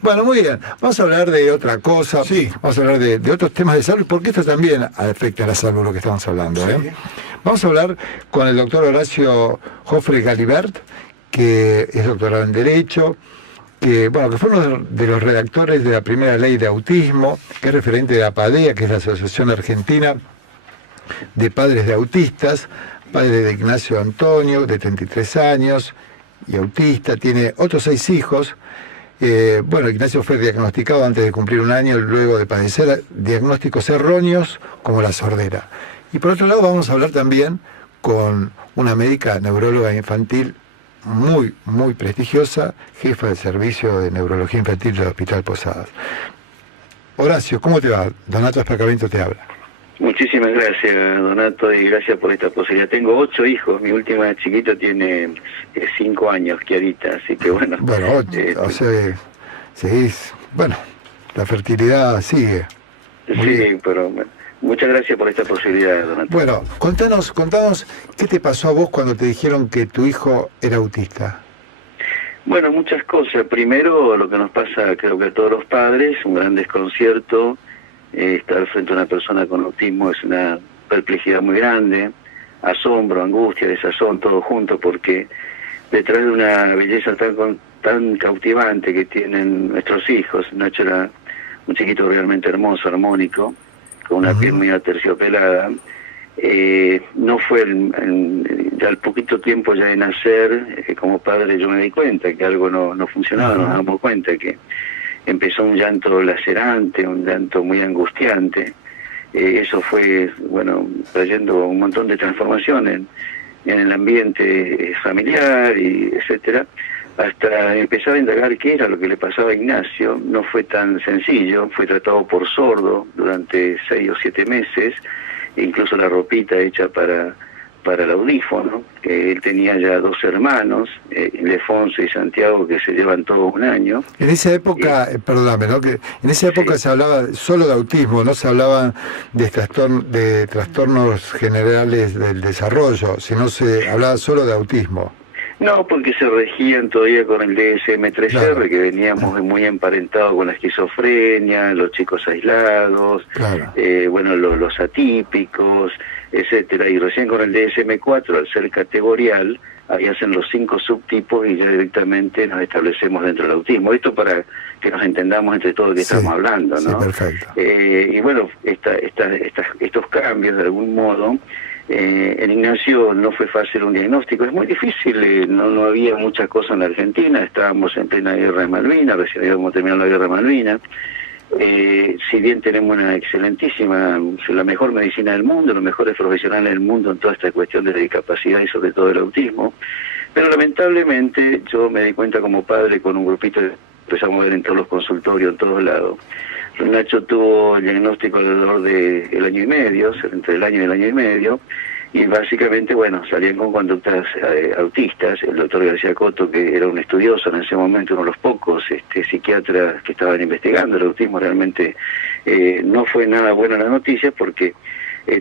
Bueno, muy bien. Vamos a hablar de otra cosa. Sí. Vamos a hablar de otros temas de salud, porque esto también afecta a la salud, lo que estamos hablando. Sí. Vamos a hablar con el doctor Horacio Jofre Galibert, que es doctorado en Derecho, que fue uno de los redactores de la primera ley de autismo, que es referente de APADEA, que es la Asociación Argentina de Padres de Autistas, padre de Ignacio Antonio, de 33 años, y autista, tiene otros 6 hijos. Ignacio fue diagnosticado antes de cumplir 1 año, luego de padecer diagnósticos erróneos como la sordera. Y por otro lado vamos a hablar también con una médica neuróloga infantil muy, muy prestigiosa, jefa del servicio de neurología infantil del Hospital Posadas. Horacio, ¿cómo te va? Donato Espacamento te habla. Muchísimas gracias, Donato, y gracias por esta posibilidad. Tengo 8 hijos, mi última chiquita tiene 5 años, Kiarita, así que bueno. Bueno, seguís, la fertilidad sigue. Sí, pero bueno, muchas gracias por esta posibilidad, Donato. Bueno, contanos, ¿qué te pasó a vos cuando te dijeron que tu hijo era autista? Bueno, muchas cosas. Primero, lo que nos pasa, creo que a todos los padres, un gran desconcierto. Estar frente a una persona con autismo es una perplejidad muy grande, asombro, angustia, desazón, todo junto, porque detrás de una belleza tan cautivante que tienen nuestros hijos, Nacho era un chiquito realmente hermoso, armónico, con una piel muy aterciopelada, no fue ya al poquito tiempo ya de nacer, como padre yo me di cuenta que algo no funcionaba, nos damos cuenta que empezó un llanto lacerante, un llanto muy angustiante. Eso fue, trayendo un montón de transformaciones en el ambiente familiar, y etcétera, hasta empezar a indagar qué era lo que le pasaba a Ignacio. No fue tan sencillo, fue tratado por sordo durante 6 o 7 meses, e incluso la ropita hecha para el audífono, que él tenía ya 2 hermanos, Ildefonso y Santiago, que se llevan todos 1 año. En esa época, perdóname, ¿no? Que en esa época se hablaba solo de autismo, no se hablaba de trastornos generales del desarrollo, sino se hablaba solo de autismo. No, porque se regían todavía con el DSM-3R, claro, que veníamos muy emparentados con la esquizofrenia, los chicos aislados, claro, los atípicos, etcétera. Y recién con el DSM-4, al ser categorial, ahí hacen los 5 subtipos y ya directamente nos establecemos dentro del autismo. Esto para que nos entendamos entre todos de qué estamos hablando, ¿no? Sí, perfecto. Estos cambios, de algún modo, en Ignacio no fue fácil un diagnóstico, es muy difícil, no había mucha cosa en la Argentina, estábamos en plena guerra de Malvinas, recién habíamos terminado la guerra de Malvinas. Si bien tenemos una excelentísima, la mejor medicina del mundo, los mejores profesionales del mundo en toda esta cuestión de la discapacidad y sobre todo el autismo, pero lamentablemente yo me di cuenta como padre con un grupito, empezamos a ver en todos los consultorios, en todos lados. Nacho tuvo el diagnóstico alrededor del año y medio, entre el año y el año y medio, y básicamente, salían con conductas autistas. El doctor García Coto, que era un estudioso en ese momento, uno de los pocos psiquiatras que estaban investigando el autismo, realmente no fue nada buena la noticia, porque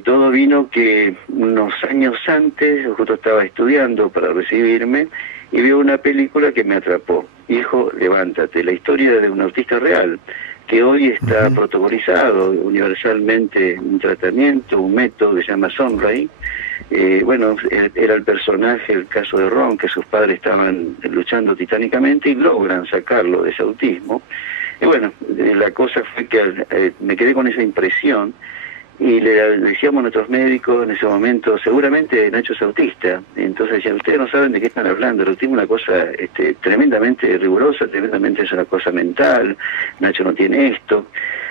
todo vino que unos años antes, yo justo estaba estudiando para recibirme, y veo una película que me atrapó. Hijo, levántate, la historia de un autista real, que hoy está protocolizado universalmente, un tratamiento, un método que se llama Sonray. Era el personaje, el caso de Ron, que sus padres estaban luchando titánicamente y logran sacarlo de ese autismo. La cosa fue que me quedé con esa impresión, y le decíamos a nuestros médicos en ese momento, seguramente Nacho es autista. Entonces decían, ustedes no saben de qué están hablando, el autismo es una cosa tremendamente rigurosa, tremendamente es una cosa mental, Nacho no tiene esto.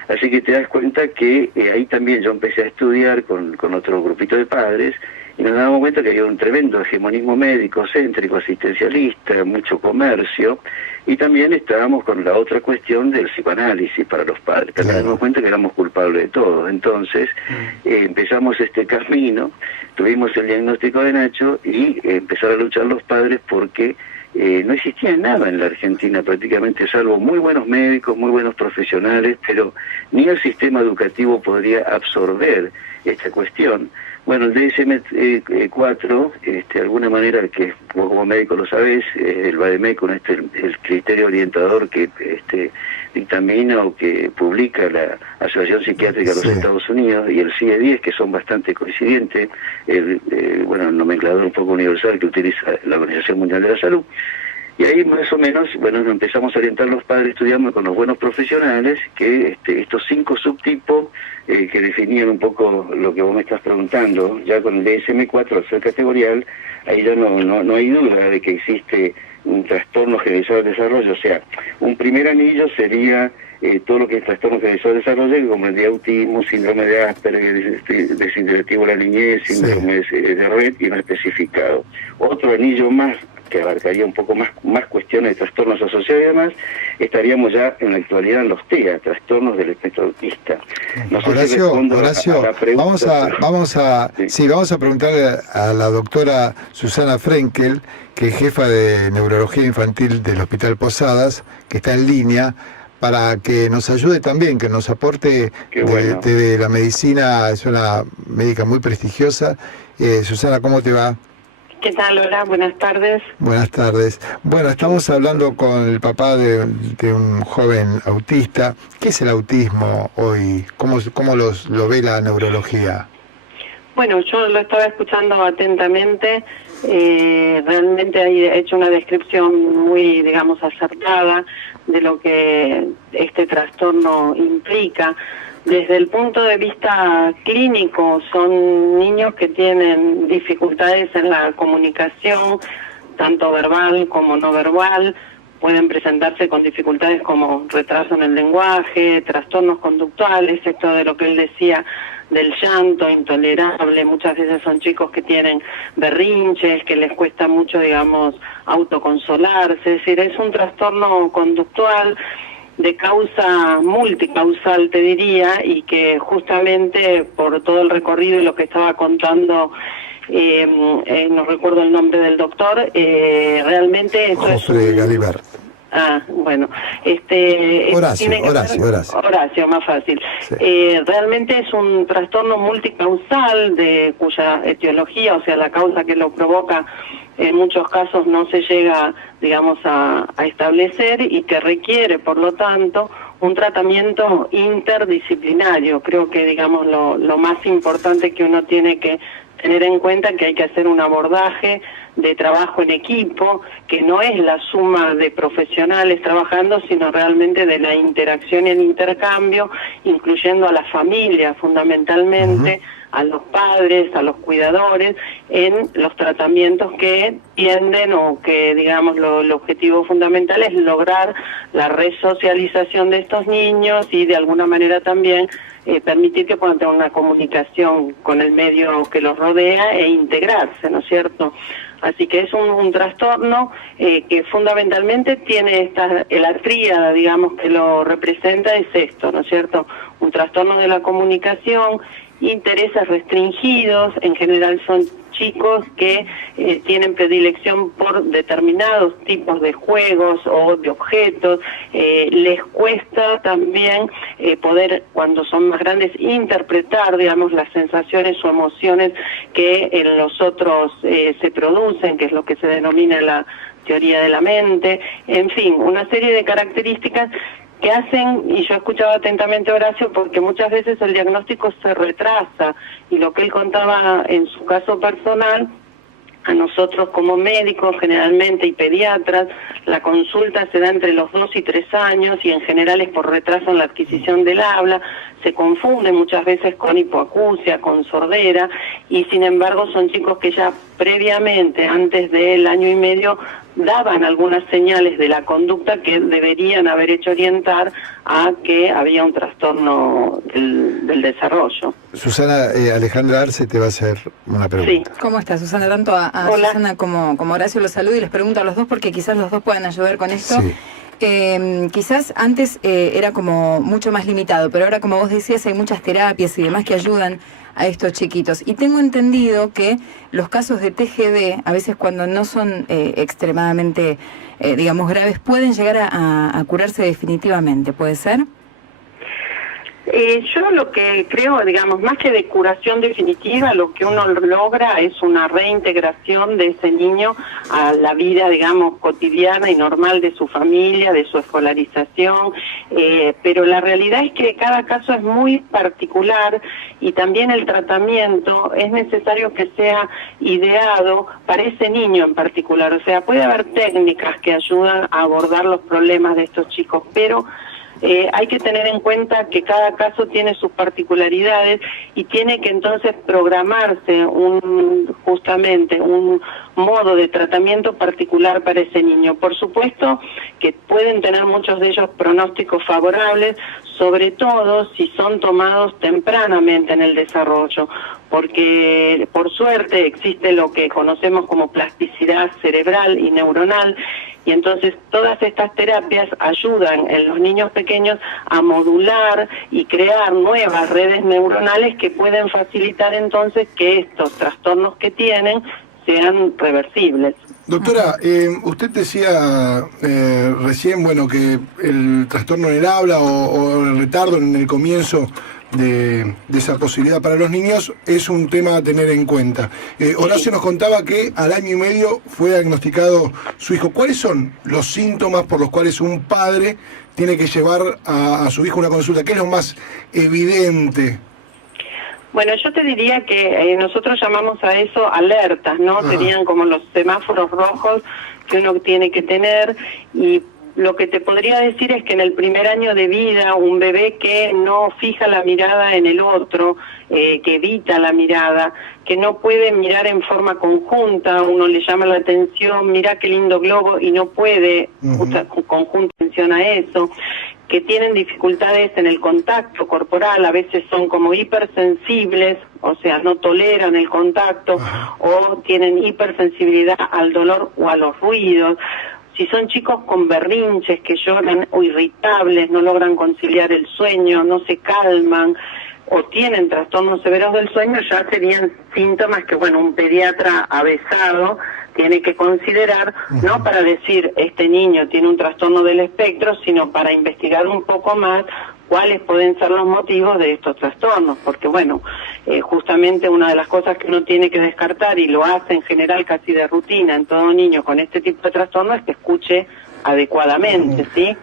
Así que te das cuenta que ahí también yo empecé a estudiar con otro grupito de padres, y nos damos cuenta que había un tremendo hegemonismo médico, céntrico, asistencialista, mucho comercio, y también estábamos con la otra cuestión del psicoanálisis para los padres. Nos damos cuenta que éramos culpables de todo. Entonces empezamos este camino, tuvimos el diagnóstico de Nacho, y empezaron a luchar los padres porque no existía nada en la Argentina prácticamente, salvo muy buenos médicos, muy buenos profesionales, pero ni el sistema educativo podría absorber esta cuestión. El DSM-4, de alguna manera, que vos como médico lo sabés, el VADEMECUM, el criterio orientador que dictamina o que publica la Asociación Psiquiátrica de los Estados Unidos y el CIE-10, que son bastante coincidentes, el nomenclador un poco universal que utiliza la Organización Mundial de la Salud. Y ahí más o menos, bueno, nos empezamos a orientar los padres estudiando con los buenos profesionales que estos 5 subtipos que definían un poco lo que vos me estás preguntando, ya con el DSM-4 al ser categorial, ahí ya no hay duda de que existe un trastorno generalizado del desarrollo. O sea, un primer anillo sería todo lo que es trastorno generalizado del desarrollo, que comprendría autismo, síndrome de Asperger, desintegrativo de la niñez, síndrome de Rett y no especificado. Otro anillo más, que abarcaría un poco más cuestiones de trastornos asociados y demás, estaríamos ya en la actualidad en los TEA, trastornos del espectro autista. No sé Horacio, si Horacio, a la pregunta, vamos a preguntarle a la doctora Susana Frenkel, que es jefa de neurología infantil del Hospital Posadas, que está en línea, para que nos ayude también, que nos aporte de la medicina. Es una médica muy prestigiosa. Susana, ¿cómo te va? ¿Qué tal, Lola? Buenas tardes. Buenas tardes. Bueno, estamos hablando con el papá de un joven autista. ¿Qué es el autismo hoy? ¿Cómo lo ve la neurología? Bueno, yo lo estaba escuchando atentamente. Realmente ha hecho una descripción muy, digamos, acertada de lo que este trastorno implica. Desde el punto de vista clínico, son niños que tienen dificultades en la comunicación, tanto verbal como no verbal. Pueden presentarse con dificultades como retraso en el lenguaje, trastornos conductuales, esto de lo que él decía del llanto intolerable. Muchas veces son chicos que tienen berrinches, que les cuesta mucho, digamos, autoconsolarse. Es decir, es un trastorno conductual de causa multicausal, te diría, y que justamente por todo el recorrido y lo que estaba contando, no recuerdo el nombre del doctor, realmente esto Jofre Galibert. Bueno, Horacio, más fácil. Sí. Realmente es un trastorno multicausal cuya etiología, o sea, la causa que lo provoca, en muchos casos no se llega, digamos, a establecer y que requiere, por lo tanto, un tratamiento interdisciplinario. Creo que, digamos, lo más importante que uno tiene que tener en cuenta que hay que hacer un abordaje de trabajo en equipo, que no es la suma de profesionales trabajando, sino realmente de la interacción y el intercambio, incluyendo a la familia fundamentalmente, a los padres, a los cuidadores, en los tratamientos que tienden o que, digamos, el objetivo fundamental es lograr la resocialización de estos niños y de alguna manera también permitir que puedan tener una comunicación con el medio que los rodea e integrarse, ¿no es cierto? Así que es un trastorno que fundamentalmente tiene la tríada, digamos, que lo representa, es esto, ¿no es cierto? Un trastorno de la comunicación, intereses restringidos, en general son chicos que tienen predilección por determinados tipos de juegos o de objetos. Les cuesta también poder, cuando son más grandes, interpretar, digamos, las sensaciones o emociones que en los otros se producen, que es lo que se denomina la teoría de la mente. En fin, una serie de características que hacen, y yo escuchaba atentamente a Horacio, porque muchas veces el diagnóstico se retrasa, y lo que él contaba en su caso personal, a nosotros como médicos generalmente y pediatras, la consulta se da entre los 2 y 3 años, y en general es por retraso en la adquisición del habla. Se confunde muchas veces con hipoacusia, con sordera, y sin embargo son chicos que ya previamente, antes del año y medio, daban algunas señales de la conducta que deberían haber hecho orientar a que había un trastorno del desarrollo. Susana, Alejandra Arce te va a hacer una pregunta. Sí. ¿Cómo está, Susana? Tanto a Susana como Horacio los saludo y les pregunto a los dos porque quizás los dos puedan ayudar con esto. Sí. Quizás antes era como mucho más limitado, pero ahora, como vos decías, hay muchas terapias y demás que ayudan a estos chiquitos. Y tengo entendido que los casos de TGD, a veces cuando no son extremadamente, digamos, graves, pueden llegar a curarse definitivamente, ¿puede ser? Yo lo que creo, digamos, más que de curación definitiva, lo que uno logra es una reintegración de ese niño a la vida, digamos, cotidiana y normal de su familia, de su escolarización, pero la realidad es que cada caso es muy particular y también el tratamiento es necesario que sea ideado para ese niño en particular. O sea, puede haber técnicas que ayudan a abordar los problemas de estos chicos, pero hay que tener en cuenta que cada caso tiene sus particularidades y tiene que entonces programarse justamente un modo de tratamiento particular para ese niño. Por supuesto que pueden tener muchos de ellos pronósticos favorables, sobre todo si son tomados tempranamente en el desarrollo, porque por suerte existe lo que conocemos como plasticidad cerebral y neuronal, y entonces todas estas terapias ayudan en los niños pequeños a modular y crear nuevas redes neuronales que pueden facilitar entonces que estos trastornos que tienen sean reversibles. Doctora, usted decía recién, bueno, que el trastorno en el habla o el retardo en el comienzo de esa posibilidad para los niños es un tema a tener en cuenta. Horacio nos contaba que al 1 año y medio fue diagnosticado su hijo. ¿Cuáles son los síntomas por los cuales un padre tiene que llevar a su hijo a una consulta? ¿Qué es lo más evidente? Bueno, yo te diría que nosotros llamamos a eso alertas, ¿no? Serían como los semáforos rojos que uno tiene que tener, y lo que te podría decir es que en el primer año de vida, un bebé que no fija la mirada en el otro, que evita la mirada, que no puede mirar en forma conjunta, uno le llama la atención, mira qué lindo globo, y no puede conjunta atención a eso, que tienen dificultades en el contacto corporal, a veces son como hipersensibles, o sea, no toleran el contacto, o tienen hipersensibilidad al dolor o a los ruidos. Si son chicos con berrinches, que lloran, o irritables, no logran conciliar el sueño, no se calman, o tienen trastornos severos del sueño, ya serían síntomas que, bueno, un pediatra avesado tiene que considerar, no para decir este niño tiene un trastorno del espectro, sino para investigar un poco más cuáles pueden ser los motivos de estos trastornos, porque bueno, justamente una de las cosas que uno tiene que descartar, y lo hace en general casi de rutina en todo niño con este tipo de trastorno, es que escuche adecuadamente, ¿sí?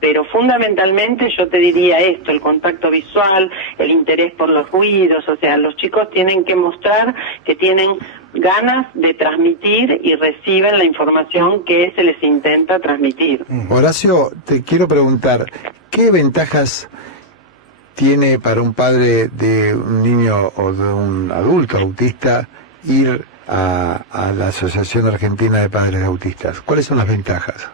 Pero fundamentalmente yo te diría esto, el contacto visual, el interés por los ruidos, o sea, los chicos tienen que mostrar que tienen ganas de transmitir y reciben la información que se les intenta transmitir. Horacio, te quiero preguntar, ¿qué ventajas tiene para un padre de un niño o de un adulto autista ir a la Asociación Argentina de Padres de Autistas? ¿Cuáles son las ventajas?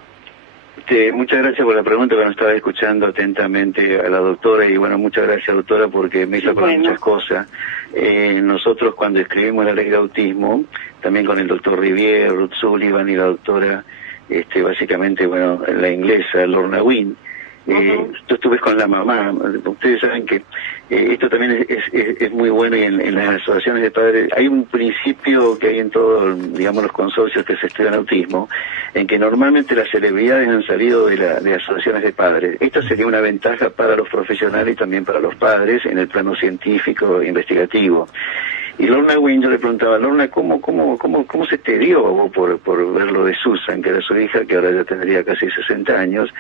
Muchas gracias por la pregunta. Bueno, estaba escuchando atentamente a la doctora y bueno, muchas gracias, doctora, porque me hizo acordar muchas cosas. Nosotros cuando escribimos la ley de autismo, también con el doctor Rivier, Ruth Sullivan y la doctora, básicamente, bueno, la inglesa, Lorna Wynn, tú estuve con la mamá. Ustedes saben que esto también es muy bueno, y en las asociaciones de padres hay un principio que hay en todos, digamos, los consorcios que se estudian autismo, en que normalmente las celebridades han salido de asociaciones de padres. Esto sería una ventaja para los profesionales y también para los padres en el plano científico e investigativo. Y Lorna Wynn, yo le preguntaba, Lorna, ¿cómo se te dio a vos por ver lo de Susan, que era su hija, que ahora ya tendría casi 60 años?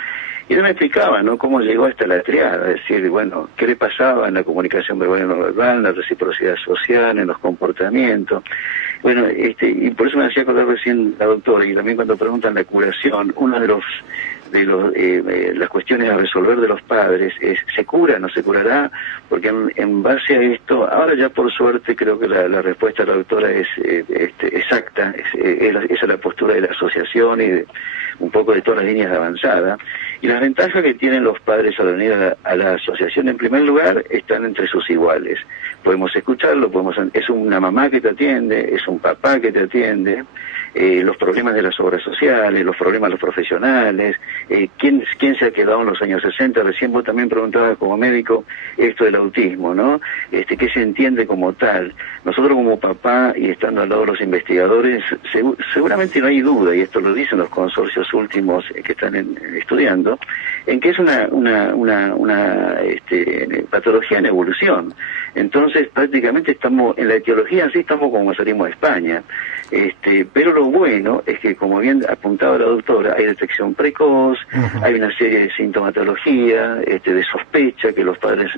Y ella me explicaba, ¿no?, cómo llegó hasta la triada, es decir, bueno, qué le pasaba en la comunicación verbal y no verbal, en la reciprocidad social, en los comportamientos. Bueno, y por eso me hacía acordar recién la doctora, y también cuando preguntan la curación, uno de las cuestiones a resolver de los padres es, ¿se cura, no se curará? Porque en base a esto, ahora ya por suerte creo que la respuesta de la doctora es exacta, esa es la postura de la asociación y un poco de todas las líneas de avanzada. Y las ventajas que tienen los padres al venir a la asociación, en primer lugar, están entre sus iguales. Podemos escucharlo, es una mamá que te atiende, es un papá que te atiende, los problemas de las obras sociales, los problemas de los profesionales, quién se ha quedado en los años 60, recién vos también preguntabas como médico esto del autismo, ¿no? ¿Qué se entiende como tal? Nosotros como papá, y estando al lado de los investigadores, seguramente no hay duda, y esto lo dicen los consorcios últimos que están estudiando, mundo, en que es una patología en evolución. Entonces prácticamente estamos, en la etiología así estamos como salimos de España. Pero lo bueno es que, como bien apuntaba la doctora, hay detección precoz, hay una serie de sintomatología, de sospecha, que los padres,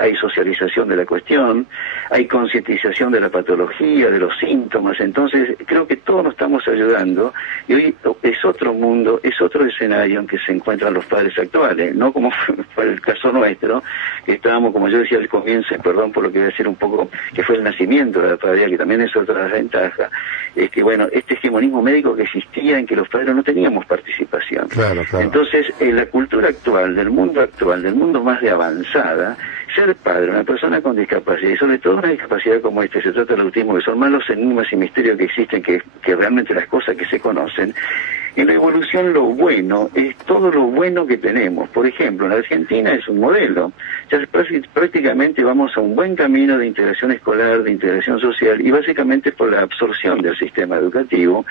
hay socialización de la cuestión, hay concientización de la patología, de los síntomas. Entonces creo que todos nos estamos ayudando, y hoy es otro mundo, es otro escenario en que se encuentran los padres actuales, no como fue el caso nuestro, que estábamos, como yo decía al comienzo, perdón por lo que voy a decir un poco, que fue el nacimiento de la padría, que también es otra ventaja, es que, bueno, este hegemonismo médico que existía en que los padres no teníamos participación. Claro. Entonces, en la cultura actual, del mundo más de avanzada, ser padre, una persona con discapacidad, y sobre todo una discapacidad como se trata del autismo, que son más los enigmas y misterios que existen que realmente las cosas que se conocen. En la evolución lo bueno es todo lo bueno que tenemos. Por ejemplo, en Argentina es un modelo. Ya prácticamente vamos a un buen camino de integración escolar, de integración social, y básicamente por la absorción del sistema educativo,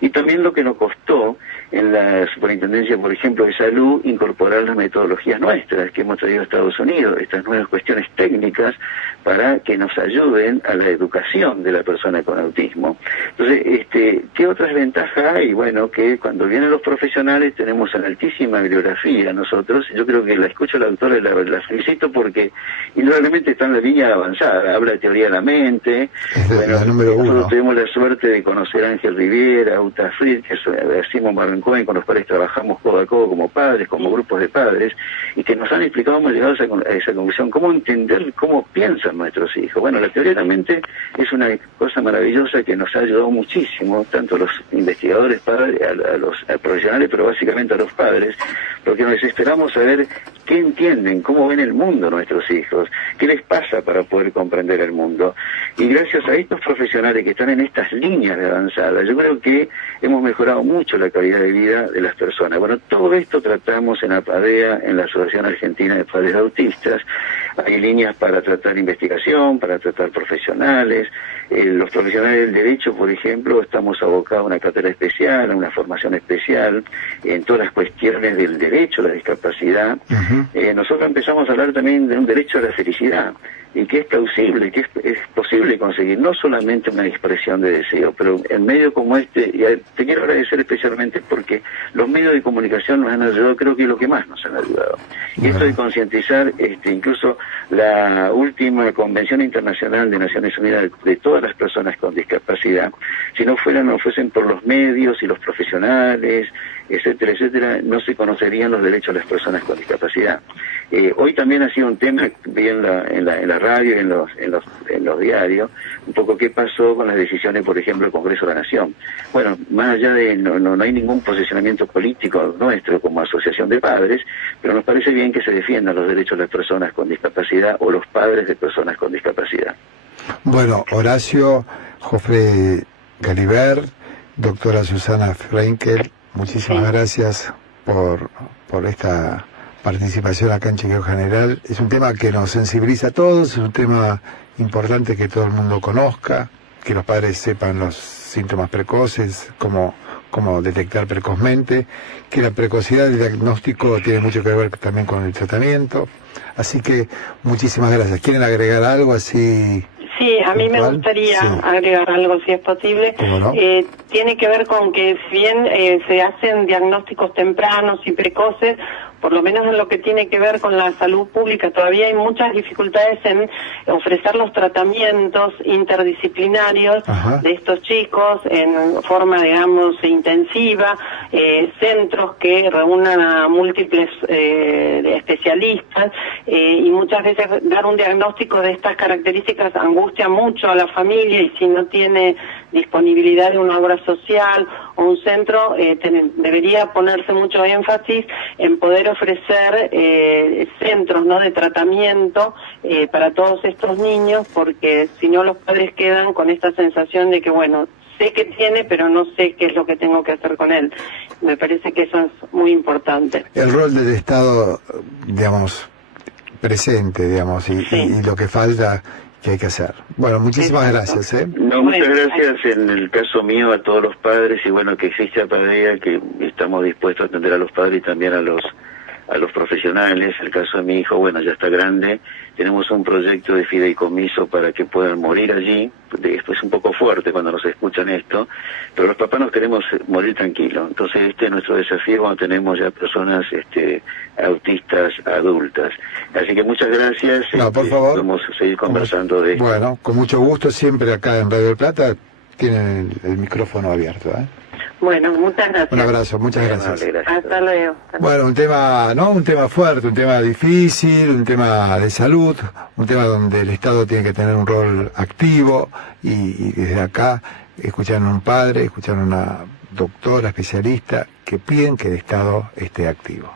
y también lo que nos costó en la Superintendencia, por ejemplo, de Salud, incorporar las metodologías nuestras que hemos traído a Estados Unidos, estas nuevas cuestiones técnicas para que nos ayuden a la educación de la persona con autismo. Entonces, ¿qué otras ventajas hay? Bueno, que cuando vienen los profesionales tenemos una altísima bibliografía nosotros. Yo creo que la escucho a la doctora y la felicito porque indudablemente está en la línea avanzada, habla de teoría de la mente. Bueno, nosotros tuvimos la suerte de conocer a Ángel Riviera, Uta Fried, que es Simon Barrencoen, con los cuales trabajamos codo a codo como padres, como grupos de padres, y que nos han explicado, hemos llegado a esa conclusión, cómo entender cómo piensan nuestros hijos. Bueno, la teoría de la mente es una cosa maravillosa que nos ha ayudado muchísimo, tanto a los investigadores padres, a los profesionales, pero básicamente a los padres, porque nos desesperamos saber qué entienden, cómo ven el mundo nuestros hijos, qué les pasa para poder comprender el mundo. Y gracias a estos profesionales que están en estas líneas de avanzada, yo creo que hemos mejorado mucho la calidad de vida de las personas. Bueno, todo esto tratamos en APADEA, en la Asociación Argentina de Padres Autistas. Hay líneas para tratar investigación, para tratar profesionales. Los profesionales del derecho, por ejemplo, estamos abocados a una cátedra especial, a una formación especial en todas las cuestiones del derecho a la discapacidad. Nosotros empezamos a hablar también de un derecho a la felicidad, y que es plausible, que es posible conseguir, no solamente una expresión de deseo, pero en medio como este, y te quiero agradecer especialmente porque los medios de comunicación nos han ayudado, creo que es lo que más nos han ayudado. Y esto de concientizar, incluso la última Convención Internacional de Naciones Unidas de todas las personas con discapacidad, si no fuesen por los medios y los profesionales, etcétera, etcétera, no se conocerían los derechos de las personas con discapacidad. Hoy también ha sido un tema, vi en la radio y en los diarios, un poco qué pasó con las decisiones, por ejemplo, del Congreso de la Nación. Bueno, más allá de, no hay ningún posicionamiento político nuestro como asociación de padres, pero nos parece bien que se defiendan los derechos de las personas con discapacidad o los padres de personas con discapacidad. Bueno, Horacio Jofre Galibert, doctora Susana Frenkel, muchísimas gracias por esta participación acá en Chequeo General. Es un tema que nos sensibiliza a todos, es un tema importante que todo el mundo conozca, que los padres sepan los síntomas precoces, cómo detectar precozmente, que la precocidad del diagnóstico tiene mucho que ver también con el tratamiento. Así que muchísimas gracias. ¿Quieren agregar algo así? Sí, a mí me gustaría agregar algo, si es posible. ¿Cómo no? Tiene que ver con que si bien se hacen diagnósticos tempranos y precoces, por lo menos en lo que tiene que ver con la salud pública, todavía hay muchas dificultades en ofrecer los tratamientos interdisciplinarios de estos chicos en forma, digamos, intensiva, centros que reúnan a múltiples especialistas, y muchas veces dar un diagnóstico de estas características angustia mucho a la familia, y si no tiene disponibilidad de una obra social o un centro, debería ponerse mucho énfasis en poder ofrecer centros, ¿no?, de tratamiento para todos estos niños, porque si no los padres quedan con esta sensación de que, bueno, sé que tiene, pero no sé qué es lo que tengo que hacer con él. Me parece que eso es muy importante. El rol del Estado, digamos, presente, digamos, y lo que falta que hay que hacer. Bueno, muchísimas gracias. No, muchas gracias en el caso mío a todos los padres, y bueno, que existe APADEA, que estamos dispuestos a atender a los padres y también a los a los profesionales. El caso de mi hijo, bueno, ya está grande, tenemos un proyecto de fideicomiso para que puedan morir allí. Esto es un poco fuerte cuando nos escuchan esto, pero los papás nos queremos morir tranquilos. Entonces este es nuestro desafío cuando tenemos ya personas autistas adultas. Así que muchas gracias. No, por favor. Vamos a seguir conversando de esto. Bueno, con mucho gusto, siempre acá en Radio del Plata tienen el micrófono abierto, ¿eh? Bueno, muchas gracias. Un abrazo, muchas gracias. Hasta luego. Bueno, un tema fuerte, un tema difícil, un tema de salud, un tema donde el Estado tiene que tener un rol activo y desde acá escucharon a un padre, escucharon a una doctora especialista que piden que el Estado esté activo.